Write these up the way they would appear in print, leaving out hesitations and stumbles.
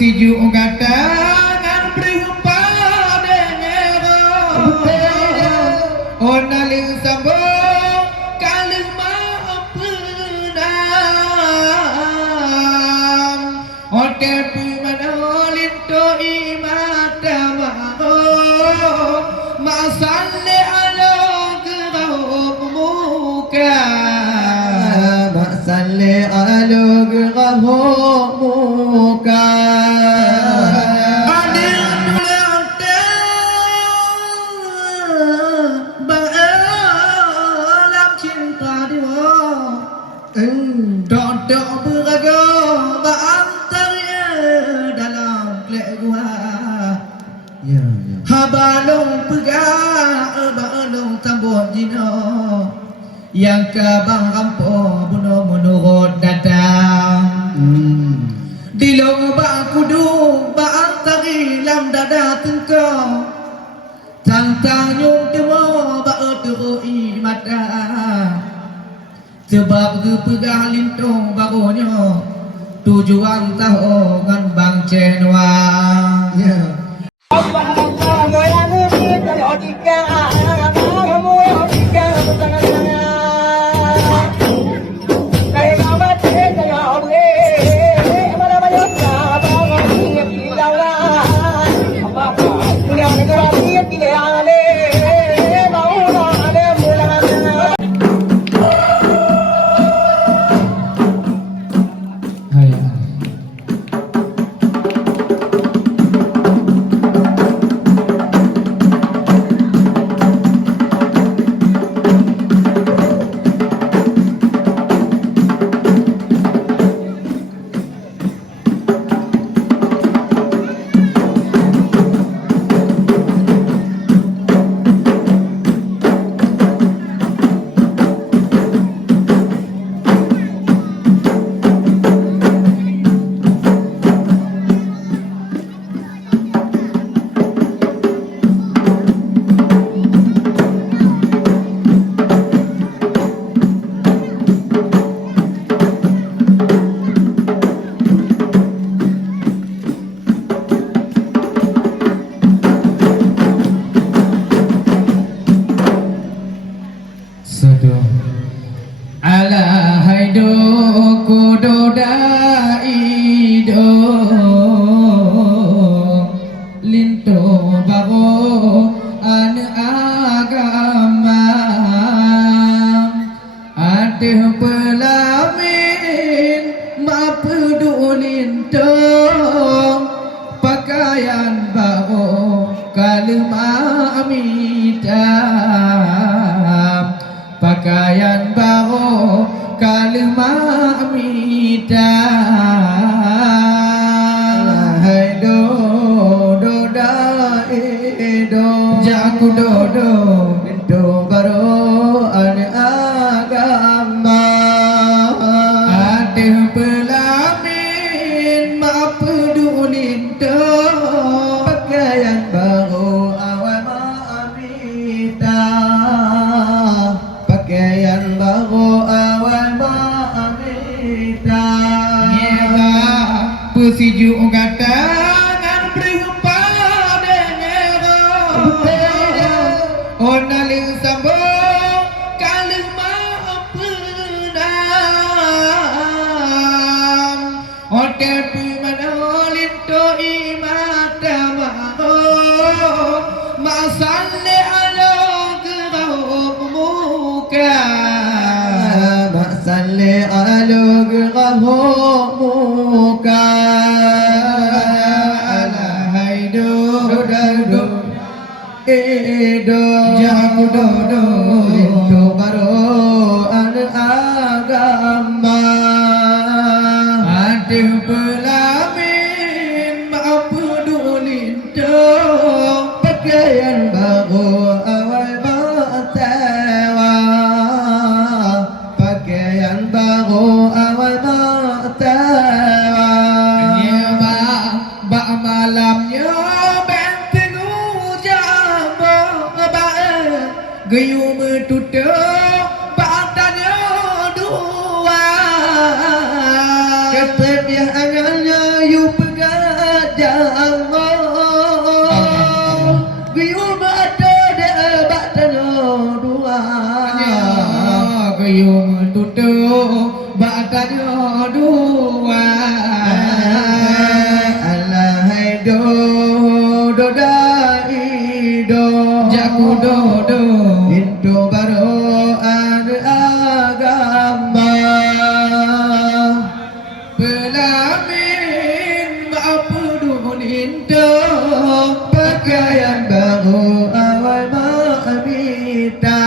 Pusiju gatangan berpada onaling sambung kaling maafenam hotel pumanolin to imata maho masalle ala gerau muka masalle ala gerau muka Dok beraga berantarnya dalam kelek gua. Ya, ya. Habalong pegak balong tambah jino yang kabang rampo bunuh menurut datang. Di long bak kudu beantari lam dada tengkau. Tantang nyung demo bak terui mata. Sebab ke pegah lintong barunya tujuan tahu ngan bang cenwa. Ya. Ala haido kudo daido linto bago an agama ada pelamin mapedulin to pakaian bago kalma amita pakaian baru kalma amita hai do da do jaku do do baru ada agama ada pelamin maaf pedulin do pakaian baru awal amita pakaian baru awal ma'amita nyeba pusiju gatangan berpada onaling sambung kaling maafenam hotel pumanolin to imata maho masalle ala gerau muka masalle ala gerau muka ala haido do edo jago do linto baru an agama ada pelamin maaf pedulin do pakaian baru awal matawa pakaian baru awal matawa nyeba bak malamnya benteng ujaba gayu metutup badannya dua ketep yang angannya Kuyung tutup batanya dua alahai do do dai do jaku do do itu baru agama pelamin apa dun itu pakaian baru awal ma'amita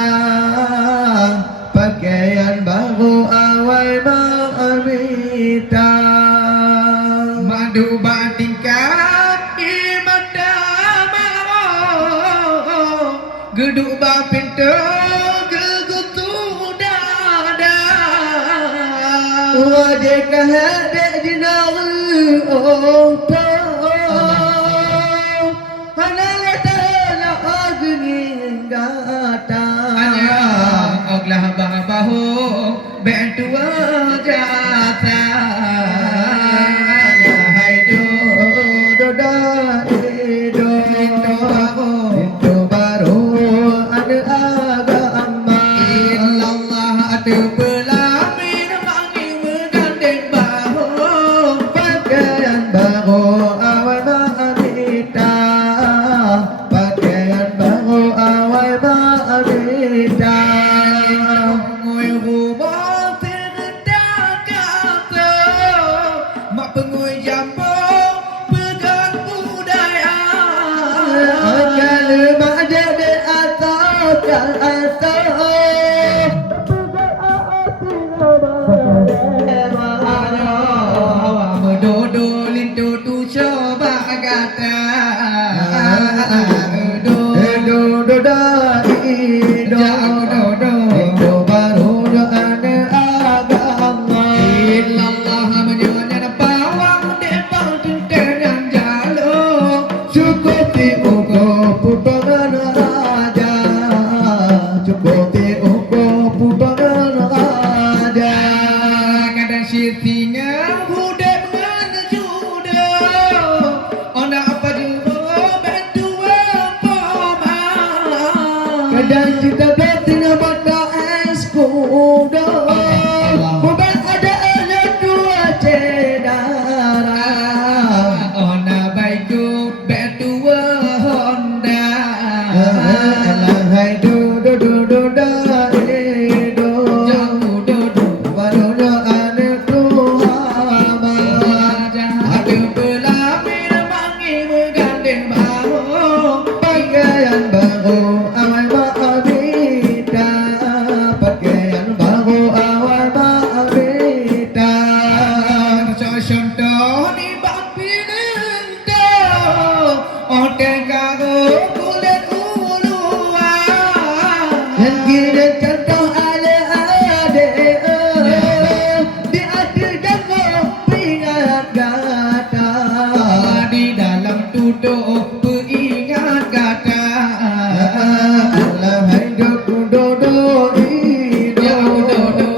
pakaian baru awal ma'amita madu batingkat di mata mau geduk bapintu gegutu dada wajah kahadek jinaru oto hanala ta'ala agni gata oglah bahu bentua jata hai do do da do itu baru ada agama illallah ada pelamin mangi menggandeng bahu pakaian baru awal ma'amita pakaian baru awal ma'amita pengoi jambo pegang budaya kalau mak jadi atau medodo lintu tu coba kata do do do da do do do do baru ada agama illallah menyonya Cukupi uko putangan raja Cukupi uko putangan raja Kadang sitinya budek dengan judo Onda apa judo bantu apa Kadang kita betina pada es kudo Bukan ada anak dua cedara Onda baikku hai do do do do da do jamu do do baru do ane tu hama ada pelamin mangi menggandeng bahu pakaian baru awal ma'amita pakaian baru awal ma'amita contoh ni bapilin do oten kago peringat kata alahai do do do do do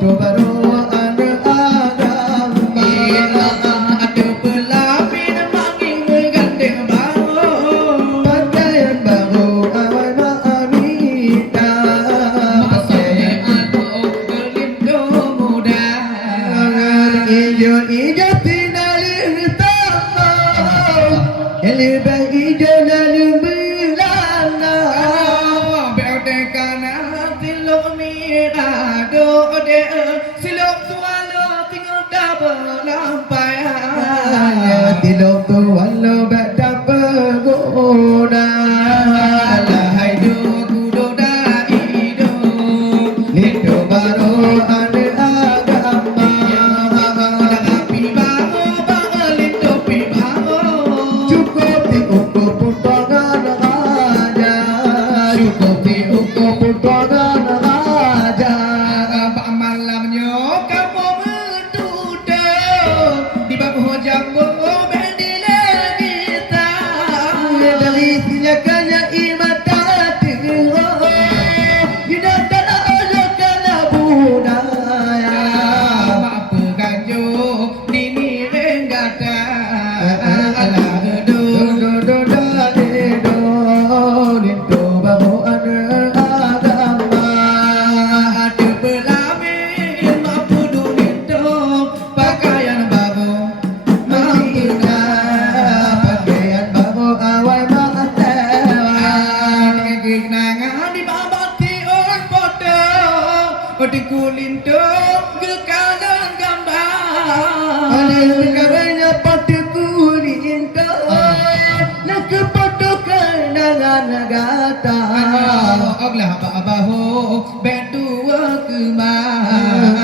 do baru ada agama ada pelamin mangi menggandeng baru pakaian baru awal ma'amita pakaian baru berlindung muda ijo tinalin lebih hijau lalu belana berdekana silok mira dode silok sualo tinggal double lampai silok sualo double guna alahai do kudo dai do lindo baru ada agama api baru lindo pi baru Cukupi uko putangan raja Abang malamnya kamu mentuduh di bawah jambu bendila kita dari silakannya imata tinggal tidak ada ajakana budaya apa ganjo dini renggata lindung gekalan gambar Oleh karena padaku lindung nak kepotokan dengan gata Allah babaho bedua kemana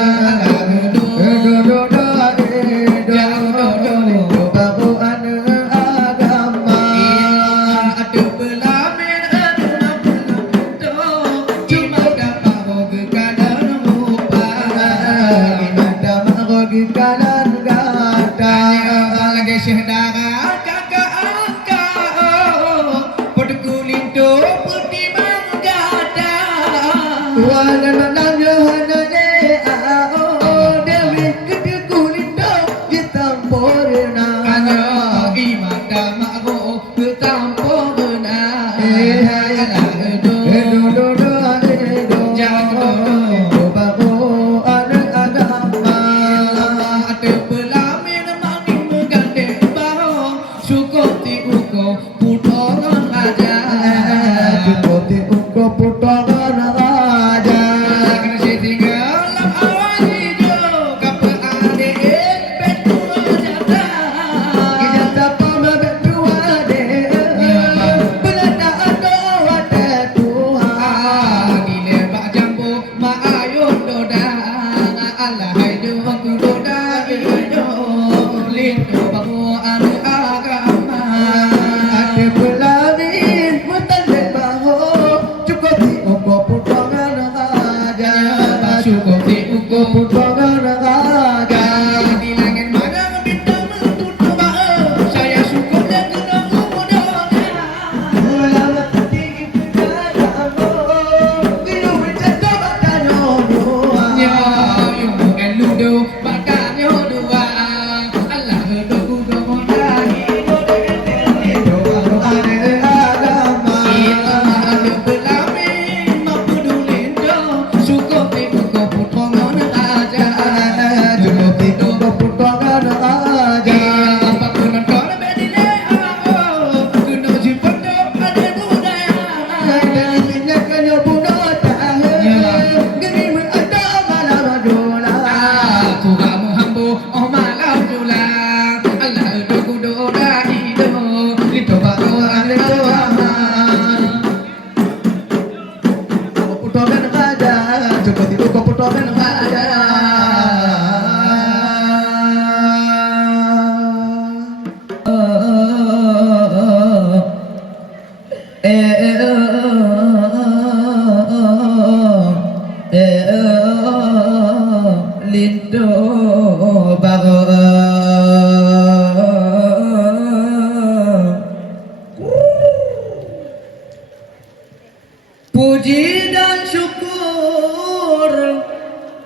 Puji dan syukur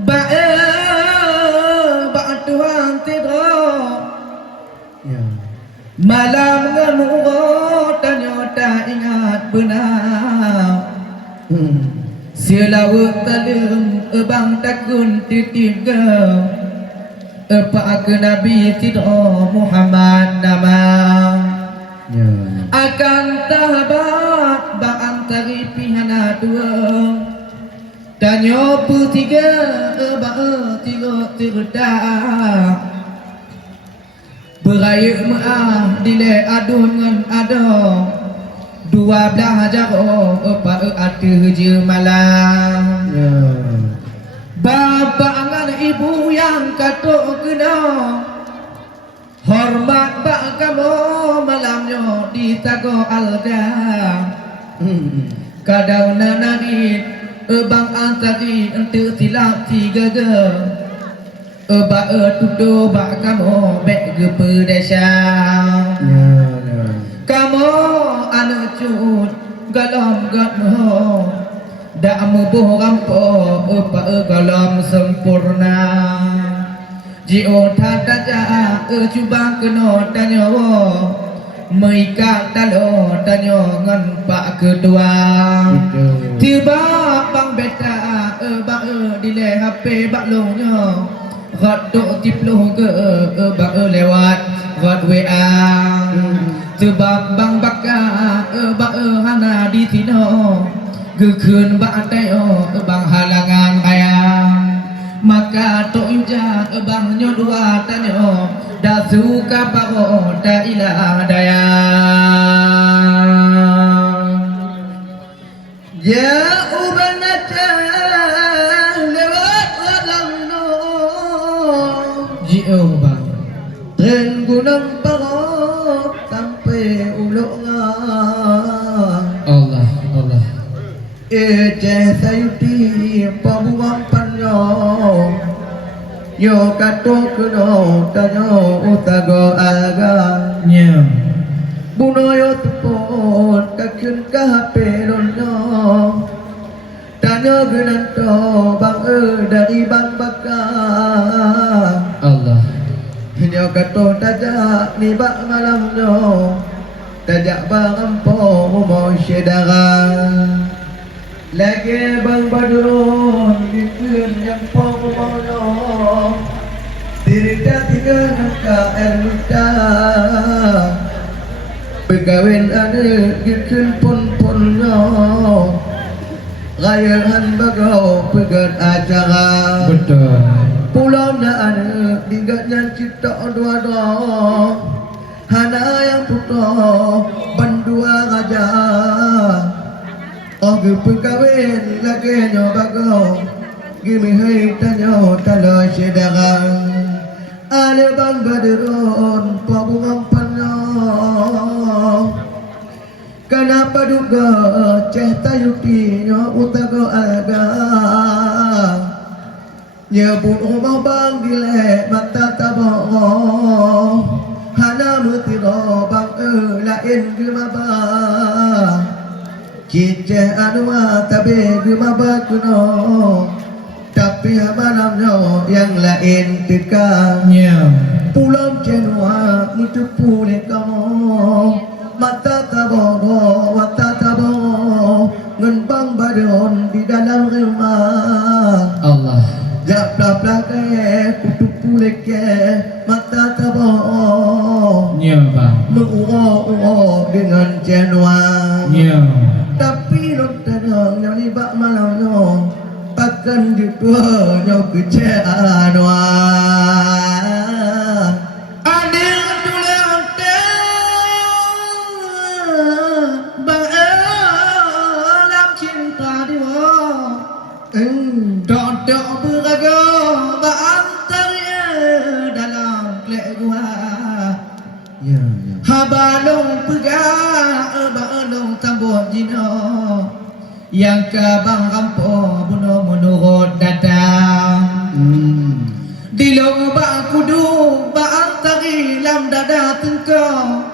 Ba'at Tuhan tidak Malam ngemurut Tanya tak ingat benar Selawat talem Ebang takun titip ke Epak ke Nabi tidak Muhammad nama Akan tahabat Ba'an tari pihana dua Tanya tiga Ba'a tiga terdak Beraya ma'ah Dile adun ngan ada 12 jaro Ba'a ada je malam Bapa ngan ibu yang katuk kena Hormat bak kamu malamnya di tago alga Kadang nanari Ebang antari untuk tilap tiga ge Eba tuduh bak kamu Bek ge pedesya Kamu anak cut Galam gatmo Dak mubuh rampo Eba galam sempurna Jio tata ja cuba kena tanya wo Meikak talo tanya ngan pak kedua Tiba bang beta bak dile HP bak longnya Rodok tiploh ke bak lewat rod WA Tiba bang baka bak hana di tino Gekun bak tayo bang halangan kaya baka tok inja bang nyo dua tanyo da suka paro da ilah daya Ya ubanata lewat alam no jio bang Tren gunung Parok sampai uluk ngang Allah Allah Ece sayuti pabuang panyo Yo kato kuno tanyo utago aga nya Bunoyo tupon kakun kahapelonyo Tanyo genanto bang dari bang baka Allah Nyo kato tajak ni bak malamnyo Tajak bang ampo mo syedara Lagi bang badurun Dikun yang pengumauno Dirita tiga nangka air luta Begawin ada Dikun pun-punno Rayahan bagau Pegat acara betul Pulau na ada Digatnya cipta dua-dua Hana yang putra Bandua raja Oh pegawin lagi nyo bagau Gimi hai tanyo talo sedarang Ale bang badirun pabungang panyo Kenapa duga ceh tayuki nyo utago aga Nyebut rumah bang dilek mata tabok Hana mutiro bang lain gemabah Ciceh anua tabe gemabah kuno Tapi malamnya yang lain tekang nya Pulau Jenua mutupu le kamu Mata tabok mata tabok Ngenbang badon di dalam rumah Allah Jak plak-plak kutupu leke mata tabok nya bang Menguo-uo dengan Jenua nya Tapi rok tanang yang libak malamnya Pakan judua nyo kecean wah Adil tulang Bang alam cinta diwa dok beraga berantarnya dalam klek gua Ya, habalong pegak balong tambut jino yang kabang rampo bunuh menurut datang dilong bak kudu beantari lam dada tengkau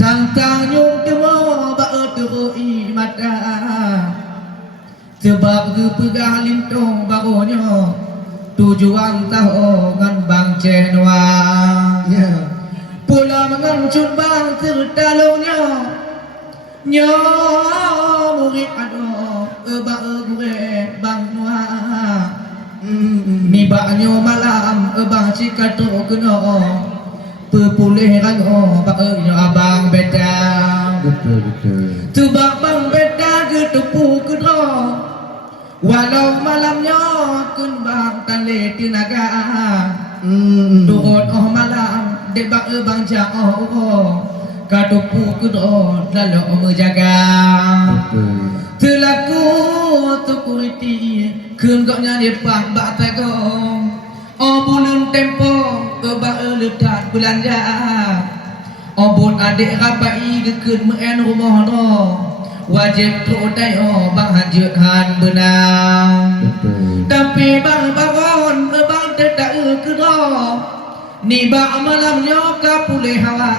tantang nyung temo bak terui mata sebab ke pegah lintong barunya tujuan tahu ngan bang cenwa ya pula mengancun bang terdalunya nya murid ado ba gure bang nuha ni baknyo malam bang cikato kena pepulih rango ba nya abang beda betul tubak bang beda ke tepu kedra walau malamnya kun bang tale tinaga turun malam debak bang jauh katupu kedra lalu menjaga telaku tukuriti kun goknya depak bak tagong bulan tempo bak letak belanja obot adik rapai gekun meen rumah no wajib tu dai bang hajut han benang tapi bang bangun bang tedak kedra ni bak malamnya kapulih hawa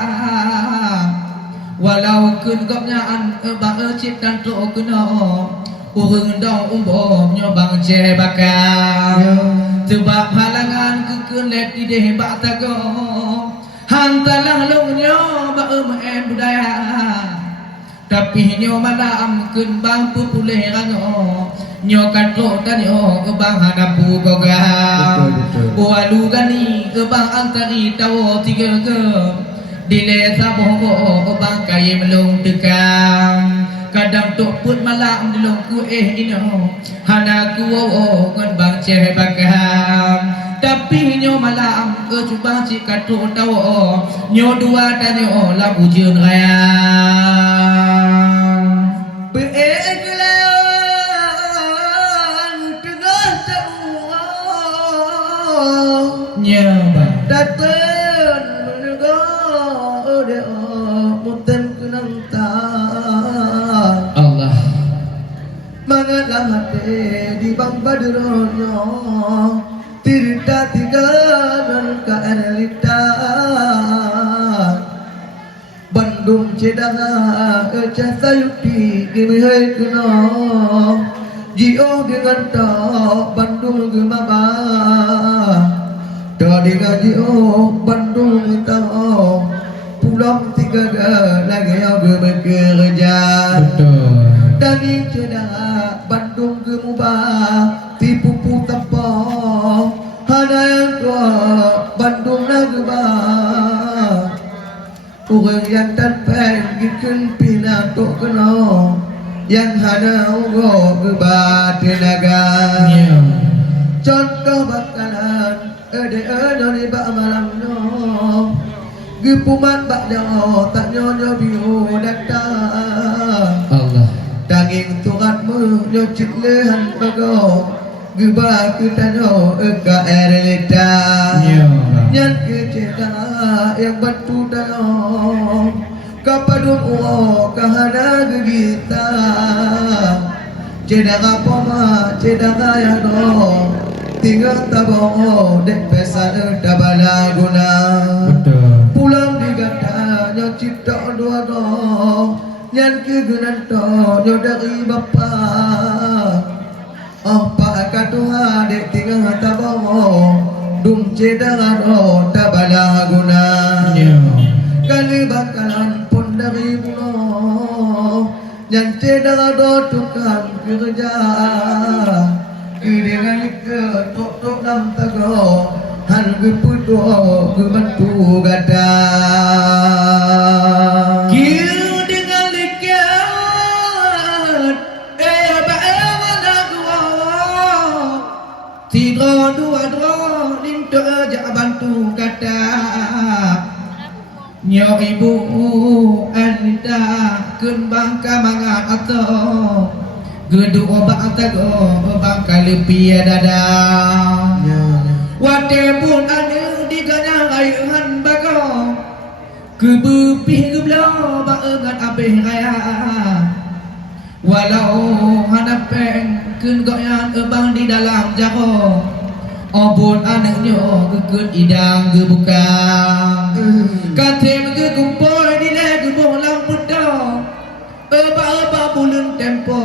walau kun gopnya an bang cip dan tu kena urang dong umbom nyo bang je bakal sebab halangan kekun let di deh bak tago hantalang longnya bak main budaya tapi nyo malam kun bang pupulih rango nyo katrok tanyo bang hadapu goga walu gani bang antari tawo tiga ke dile saboh bang kaya melong tekang kadang tok put malam di longku ino hana ku ngon bang ceh bakam tapi nyo malam cuba cik katu tahu nyo dua tanyo lam ujian raya beeglan tengah tahu nya bang datang menegak dia mutem kenang tak Allah mangatlah hati di bang badronyo tirta tiga dan kaelita Bandung cedanga ecah sayuti gini hai kuno jio dengan tak Bandung gemaba tadi gaji Bandung tahu pulang tiga lagi aku bekerja dari cedanga Bandung gemubah tipu putapa hana yang tua Bandung nagubah orang yang tanpa gikan pina tok kena yang hana ugo gebah tenaga contoh bakalan dari bak malam no gepuman bak jauh tak nyonya biu datang Allah daging turatmu nyocit lehan bago gebah kita nyo eka erelita yang keceda yang batu dalam kapadung uo kahana gegita ceda apa ma ceda kaya do tinggal tabong dek pesan tabala guna pulang digata yang cipta dua do yang kegunan do yang dari bapa pak katuha dek tinggal tabong dum cedang do tabala guna kali bakalan pun dari buno yang cedang do tukang kerja dengan ke tok nam tago hal gepudo gebantu gada kiu dengan likat baewana gua tiga dua lintu aja bantu gada nyo ibu anda kembang kamangan atau gedu obat tago bangka lepia dada wate pun ada di gana ayuhan bago kebepih geblo baengan abeh raya walau hanapeng kun goyan ebang di dalam jago obon anaknya kekun idang gebuka katem ke kumpul di le gebuh lamput do eba bulan tempo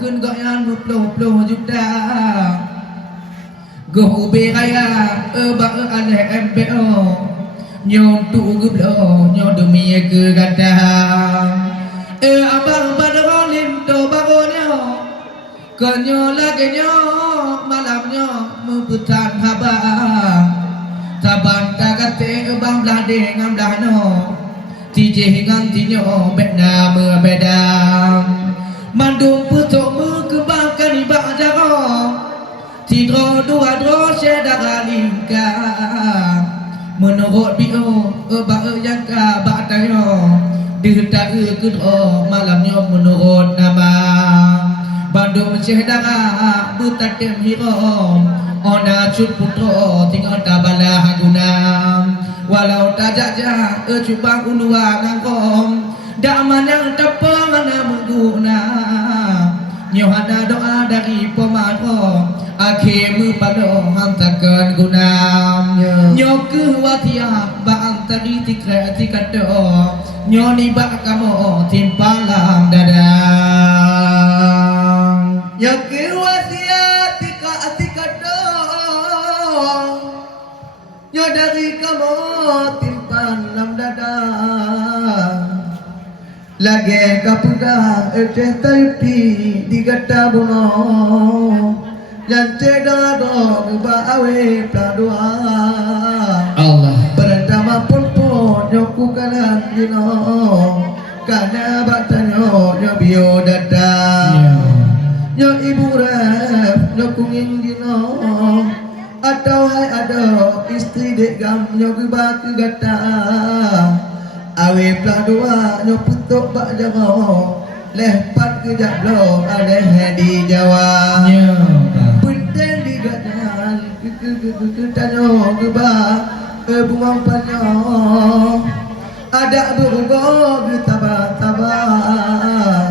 kun goyan 20 juta goh ube raya eba aleh MBO nyom tu geblo nyom demi ke gadang abang badrolim to bagonyo konyo lagi nyo malamnya memputan haba taban kagate bang blade ngam dano tije ngam tinyo bedna bedang mandung puto mu kebangkan ibak jaro tidro dua dro sedara lingka menurut bio ba yang ka batayo dirta kedro malamnya menurut nama Bandung sedara butatem hiro ona cut putro tinggal tabala guna walau tajaja cubang unua ngangkom daman yang tepang ana mengguna nyohana doa dari pemaro akhir pado hantakan guna nyoku watia ba antari tikra tikado nyoni ba kamo timpalang dada yang kewasia tika do nyo dari kamu timpan lam dada lagi kapuda eceh tayuti digata buno yang ceda do ba awe pradua Allah berdama pun nyoku kanan dino Karena batanyo nyo bio datang nyo ibu ref nyo kunging dino atau hai ada istri dek gam nyo geba ke gata awe pelah dua nyo putuk bak jago lepat ke jablo ada di Jawa penting di gadan ke tanyo geba bunga panyo ada berunggo bertabah-tabah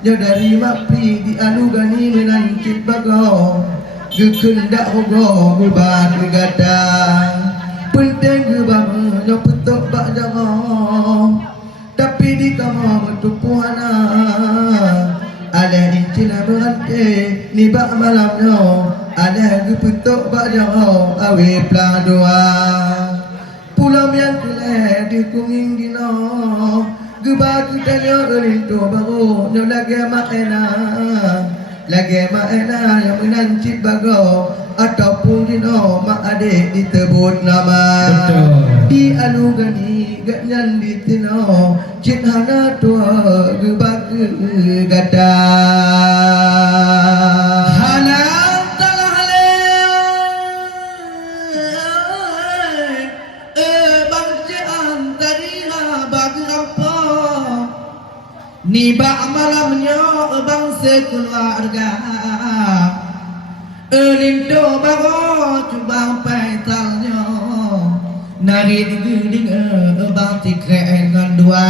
Yo dari mapi di alugani menancit bago Gekendak hogo gubah kegadang Penting gebang yo petok bak jango Tapi di kamar metupuhana Ada incina berante ni bak malamnya Ada gepetok bak jango awe pelah doa Pulau yang kuliah di kunging dino Geba kita nyo rintu baru nyo lagi maena yang menancip bago Ataupun dino mak adik ditebut nama Di alugani gak nyan di tino Cik hana tua geba ke gada Hana Ni bak malamnya bang sekeluarga Lindo bago cubang petalnya Nari digeding bang tiket dengan dua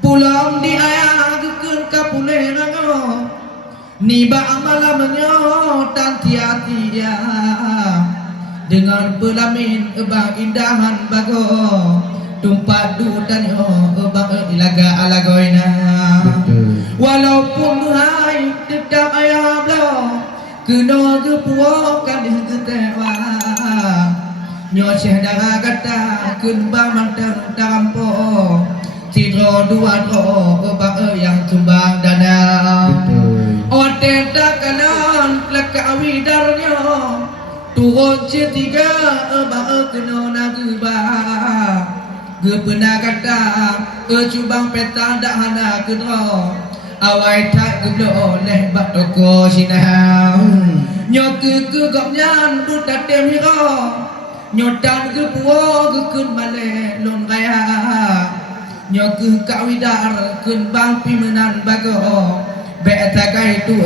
Pulang di ayah gekun kapulengannya Ni bak malamnya tanti-hati Dengan pelamin bang indahan bago Tumpat dutan yo bang ilaga alagoina Walaupun hai tetap ayah blo Kena gepuakan dia ketewa Nyo syedara kata kembang mantang tampo Tidro dua dro bang yang tumbang dada Ote takanan laka widarnya Turun cetiga bang kena nagubah Gepena kata cubang peta dak hana kedro Awai tak geblo leh bak toko sinah Nyok ke gok nyan buta tem hiro Nyotan ke puo ke kun male lon raya Nyok ke kawidar kun bang pimenan bago Bek takai tu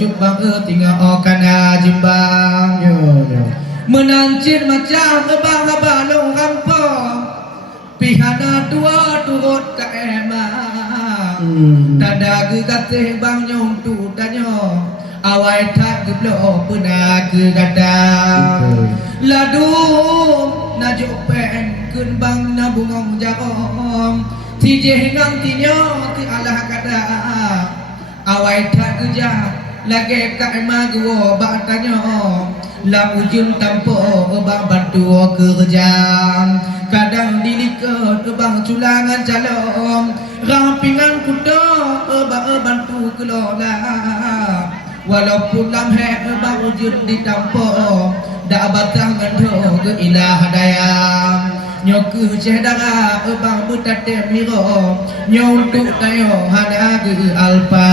cubang tinggal kana jimbang Menancit macam bang abalong rampok Pihana dua turut ke emang Tanda ke kata bang nyong tu tanyo Awai tak geblo pernah ke gadang Ladu najuk pen kun bang nabungong jagong Tijeh ngang tinyo ti alah kada Awai tak kerja lagi ke emang gua bak tanyo Lam ujung tampo bang bantu kerja Kadang dilikat bang culangan calon Rampingan kuda bang bantu kelola Walaupun lam hek bang ujung ditampo Dak batang ngandho ke ilah daya Nyok ke cedara bang butatem hiro Nyok untuk tayo hana ke alpa